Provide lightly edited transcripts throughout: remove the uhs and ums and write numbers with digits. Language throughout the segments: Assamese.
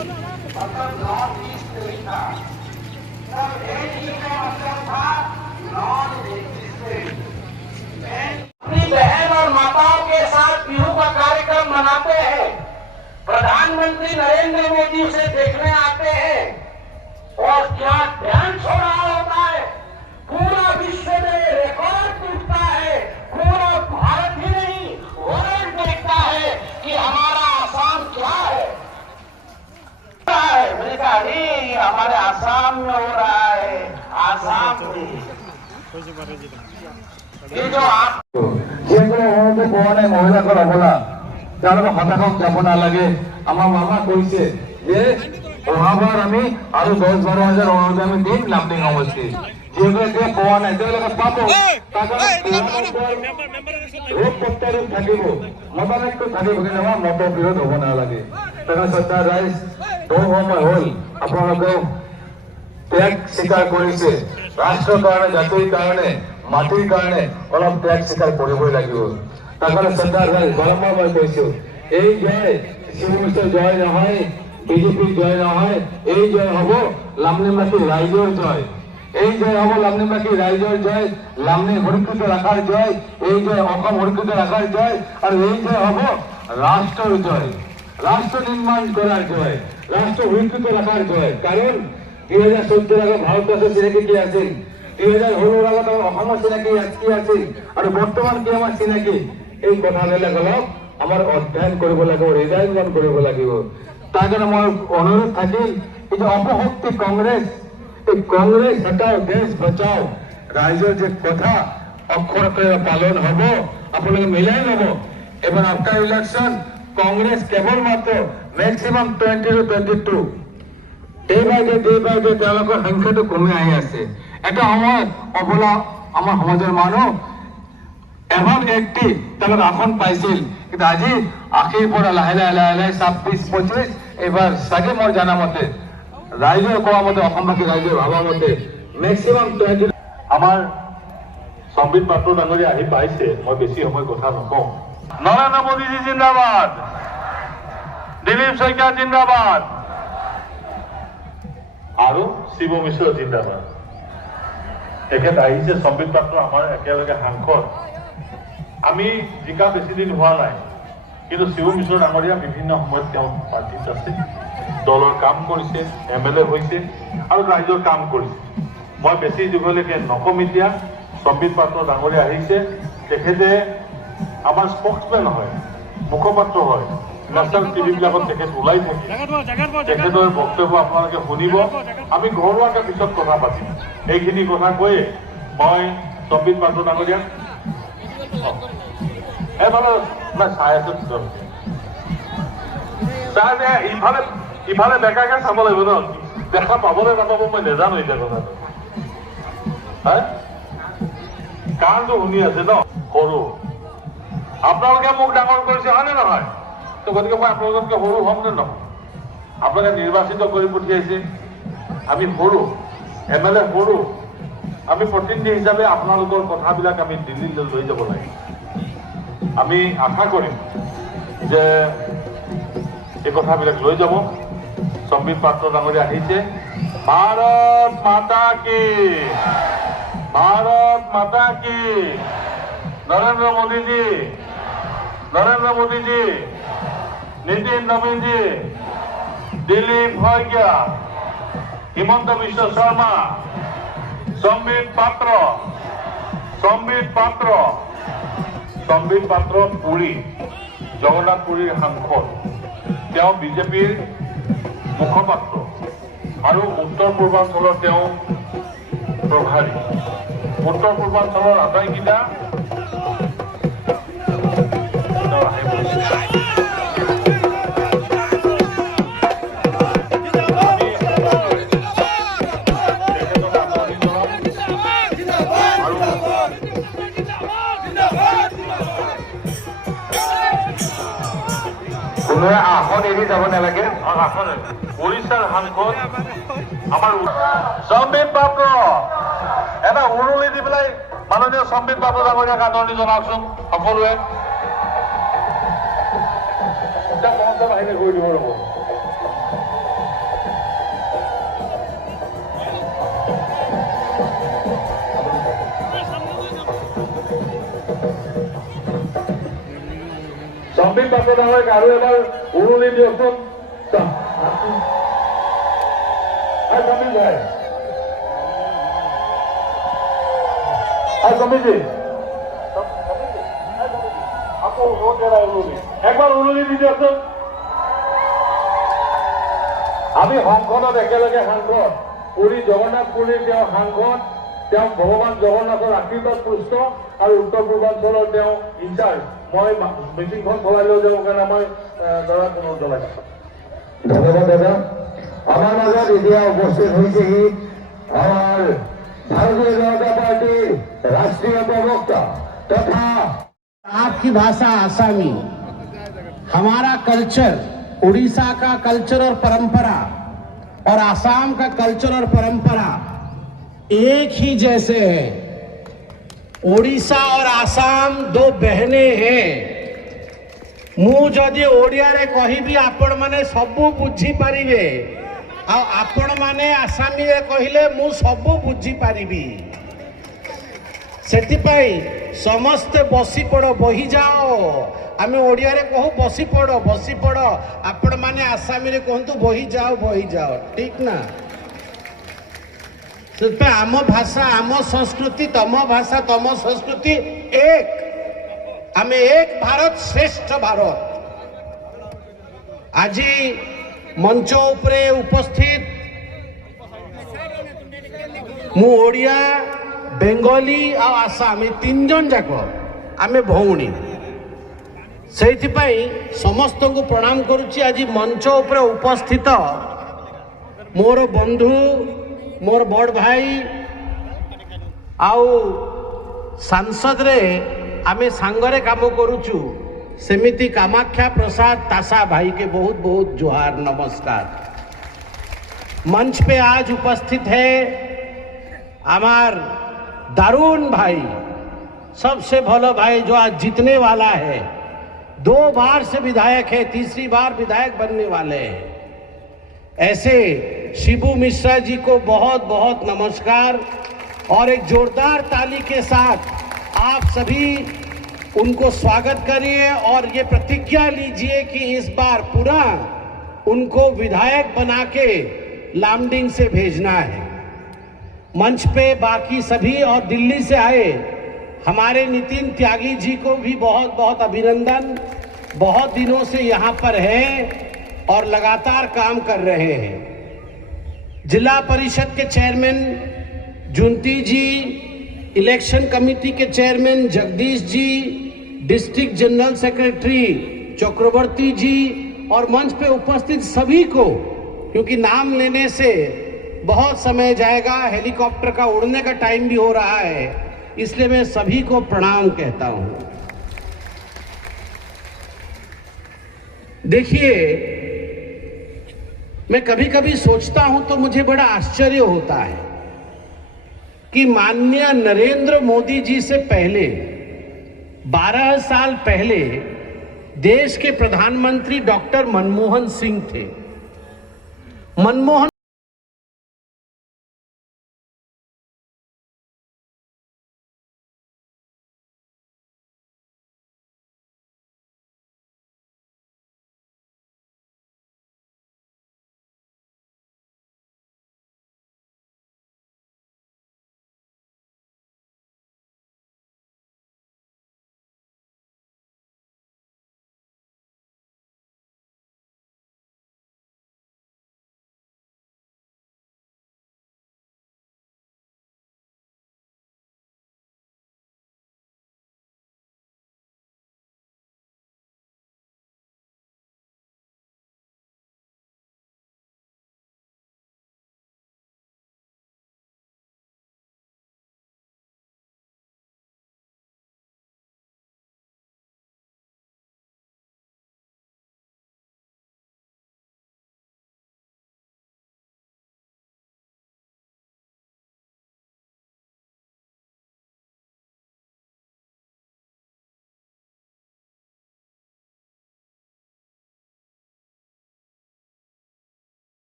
मतलब नॉर्थ ईस्ट नहीं था, तब एक ही का मतलब था नॉन एग्जिस्टेंट। अपनी बहन और माताओं के साथ बिहू का कार्यक्रम मनाते हैं, प्रधानमंत्री नरेंद्र मोदी उसे देखने आते हैं और क्या डांस हो रहा होता है, पूरा विश्व में रिकॉर्ड टूटता है, पूरा भारत ही नहीं वर्ल्ड देखता है कि हमारा आसाम क्या है। मैंने कहा अरे हमारे आसाम में हो रहा है, आसाम में ये जो आप যেগুলো অনুভূতি পোৱা নাই মহিলাকৰ অবলা তেওঁলোকে হতাশক যাব নালাগে। আমাৰ মামা কৈছে যে অহাবাৰ আমি আৰু 10-12 হাজাৰ অনুৰোধ আমি দিম লামডিং সমষ্টি। যেগুলো এতিয়া পোৱা নাই তেওঁলোকে পাব, ৰূপ প্ৰত্যাৰোপ থাকিব, মতানৈক্য থাকিব, কিন্তু আমাৰ মতবিৰোধ হ'ব নালাগে। শ্ৰদ্ধা ৰাইজ বহু সময় হ'ল আপোনালোকেও ত্যাগ স্বীকাৰ কৰিছে, ৰাষ্ট্ৰৰ কাৰণে জাতিৰ কাৰণে মাটিৰ কাৰণে অলপ ত্যাগ স্বীকাৰ কৰিবই লাগিব। তাৰ কাৰণে শ্ৰদ্ধা ৰাইজ বাৰম্বাৰ মই কৈছো এই জয় শিৱ মিশ্ৰৰ জয় নহয়, বিজেপিৰ জয় নহয়, এই জয় হ'ব লামডিংবাসী ৰাইজৰ জয়। এই জয় হ'ব লামডিংবাসী ৰাইজৰ জয়, লামডিং সুৰক্ষিত ৰখাৰ জয়, এই জয় অসম সুৰক্ষিত ৰখাৰ জয়, আৰু এই জয় হ'ব ৰাষ্ট্ৰৰ জয়, ৰাষ্ট্ৰ নিৰ্মাণ কৰাৰ জয়, ৰাষ্ট্ৰ সুৰক্ষিত ৰাখাৰ জয়। কাৰণ 2014 আগে ভাৰতবৰ্ষেৰ চিনাকি কি আছিল, 2016 আগত অসমৰ চিনাকি কি আছিল, আৰু বৰ্তমান কি আমাৰ চিনাকি, এই কথাবিলাক অলপ আমাৰ অধ্যয়ন কৰিব লাগিব, হৃদয়ঙ্গম কৰিব লাগিব। তাৰ কাৰণে মই অনুৰোধ থাকিল এই যে অপশক্তি কংগ্ৰেছ, এই কংগ্ৰেছ হটাও দেশ বচাও ৰাইজৰ যে কথা অক্ষৰ অক্ষৰে পালন হ'ব, আপোনালোকে মিলাই ল'ব। এবাৰ আফটাৰ ইলেকশ্যন কংগ্ৰেস কেবলমাত্ৰ maximum 20 to 22 day by day তেওঁলোকৰ সংখ্যাটো কমি আহি আছে। এটা সময়ত অবলা আমাৰ সমাজৰ মানুহ এভান 80 তেওঁলোক আসন পাইছিল, কিন্তু আজি 80ৰ পৰা লাহে লাহে 26-25 এইবাৰ চাগে মই জানা মতে ৰাইজৰ কোৱা মতে অসমবাসী ৰাইজৰ ভাবা মতে ম্যাক্সিমাম 20। আমাৰ সম্বিত পাত্ৰ ডাঙৰীয়া আহি পাইছে, মই বেছি সময় কথা নকওঁ। নৰেন্দ্ৰ মোদীজী জিন্দাবাদ, দিলীপ শইকীয়া জিন্দাবাদ, আৰু শিৱ মিশ্ৰ জিন্দাবাদ। তেখেত আহিছে, সম্বিত পাত্ৰ আমাৰ একেলগে সাংসদ। আমি জিকা বেছি দিন হোৱা নাই, কিন্তু শিৱ মিশ্ৰ ডাঙৰীয়া বিভিন্ন সময়ত তেওঁ পাৰ্টিত আছে, দলৰ কাম কৰিছে, MLA হৈছে আৰু ৰাইজৰ কাম কৰিছে। মই বেছি দীঘলৈকে নকম। এতিয়া সম্বিত পাত্ৰ ডাঙৰীয়া আহিছে, তেখেতে আমাৰ স্পোক্সমেন হয়, মুখপাত্ৰ হয়, নেশ্যনেল টিভিবিলাকত তেখেত ওলাই থাকে, তেখেতৰ বক্তব্য আপোনালোকে শুনিব। আমি ঘৰুৱাকৈ পিছত কথা পাতিম। এইখিনি কথা কৈয়ে মই সম্বিত পাত্ৰ ডাঙৰীয়াক এফালে চাই আছো, চাই ইফালে বেকাকে চাব লাগিব ন, দেখা পাবলৈ নাপাব মই নেজানো এতিয়া কথাটো। কাৰণটো শুনি আছে ন, সৰু আপোনালোকে মোক ডাঙৰ কৰিছে হয়নে নহয়? তো গতিকে মই আপোনালোকতকৈ সৰু হ'ম নে নহয়? আপোনালোকে নিৰ্বাচিত কৰি পঠিয়াইছে, আমি সৰু, MLA সৰু, আমি প্ৰতিনিধি হিচাপে আপোনালোকৰ কথাবিলাক আমি দিল্লীলৈ লৈ যাব লাগে। আমি আশা কৰিম যে এই কথাবিলাক লৈ যাব। সম্বিত পাত্ৰ ডাঙৰীয়া আহিছে। ভাৰত মাতা কি, ভাৰত মাতা কি, নৰেন্দ্ৰ মোদীজী, নৰেন্দ্ৰ মোদীজী, নীতিন নবীনজী, দিলীপ শইকীয়া, হিমন্ত বিশ্ব শৰ্মা, সম্বিত পাত্ৰ, সম্বিত পাত্ৰ, সম্বিত পাত্ৰ পুৰী, জগন্নাথ পুৰীৰ সাংসদ, তেওঁ বিজেপিৰ মুখপাত্ৰ আৰু উত্তৰ পূৰ্বাঞ্চলৰ তেওঁ প্ৰভাৰী। উত্তৰ পূৰ্বাঞ্চলৰ আটাইকেইটা কোনোৱে আসন এৰি যাব নালাগে। উৰিষ্যাৰ সাংসদ আমাৰ সম্বিত পাত্ৰ, এটা উৰুলি দি পেলাই মাননীয় সম্বিত পাত্ৰ ডাঙৰীয়াক আদৰণি জনাওকচোন সকলোৱে। বাহিৰে কৰি দিব ৰ'ব। সম্বিত পাত্ৰ ডাঙৰীক আৰু এবাৰ উৰুলি দিয়কচোন সম্বিত ভাই সম্বিতজি আকৌ উৰুলি একবাৰ উৰুলি দি দিয়কচোন আমি সংসদত একেলগে সাংসদ পুৰী জগন্নাথ পুৰীৰ তেওঁ সাংসদ তেওঁ ভগৱান জগন্নাথৰ আশীৰ্বাদ পুষ্ট আৰু উত্তৰ পূৰ্বাঞ্চলৰ তেওঁ ইনচাৰ্জ মই মিটিংখন চলাই লৈ যাবৰ কাৰণে মই দাদাক অনুৰোধ জনাইছোঁ ধন্যবাদ দাদা আমাৰ মাজত এতিয়া উপস্থিত হৈছেহি আমাৰ ভাৰতীয় জনতা পাৰ্টিৰ ৰাষ্ট্ৰীয় প্ৰবক্তা তথা आपकी भाषा आसामी हमारा कल्चर उड़ीसा का कल्चर और परंपरा और आसाम का कल्चर और परंपरा एक ही जैसे है ओडिशा और आसाम दो बहने हैं मु जदि ओडिया रे कहि भी आपण माने सबु बुझी पारिबे आ आपण माने आसामी रे कहिले मु सबु बुझी पारिबी सेतिपाई समस्ते बसी पड़ बही जाओ आमे ओडिया रे कहू बसी पड़ आपण माने आसामी रे कहंतु बही जाओ ठीक ना से आम भाषा आम संस्कृति तम भाषा तम संस्कृति एक आमे एक भारत श्रेष्ठ भारत आज मंच उपरे उपस्थित मु ओडिया बेंगली और आसाम ये तीन जन जाक आमे भौणी से समस्त को प्रणाम करुच्ची आज मंच उपरे उपस्थित मोर बंधु मोर बड़ भाई आउ सांसद रे आमे सांगरे काम करुचु सेमिति कामाख्या प्रसाद तासा भाई के बहुत बहुत जोहार नमस्कार मंच पे आज उपस्थित है हमार दारुण भाई सबसे भलो भाई जो आज जीतने वाला है 2 बार से विधायक है तीसरी बार विधायक बनने वाले हैं ऐसे शिबू मिश्रा जी को बहुत बहुत नमस्कार और एक जोरदार ताली के साथ आप सभी उनको स्वागत करिए और ये प्रतिज्ञा लीजिए कि इस बार पूरा उनको विधायक बना के लामडिंग से भेजना है मंच पे बाकी सभी और दिल्ली से आए हमारे नितिन त्यागी जी को भी बहुत बहुत अभिनंदन बहुत दिनों से यहाँ पर हैं और लगातार काम कर रहे हैं जिला परिषद के चेयरमैन जुंती जी इलेक्शन कमेटी के chairman Jagdish ji district general secretary चक्रवर्ती जी और मंच पे उपस्थित सभी को क्योंकि नाम लेने से बहुत समय जाएगा हेलीकॉप्टर का उड़ने का टाइम भी हो रहा है इसलिए मैं सभी को प्रणाम कहता हूं देखिए मैं कभी कभी सोचता हूं तो मुझे बड़ा आश्चर्य होता है कि माननीय नरेंद्र मोदी जी से पहले 12 साल पहले देश के प्रधानमंत्री डॉक्टर मनमोहन सिंह थे मनमोहन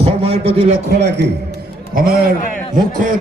সময়ৰ প্ৰতি লক্ষ্য ৰাখি আমাৰ মুখ্য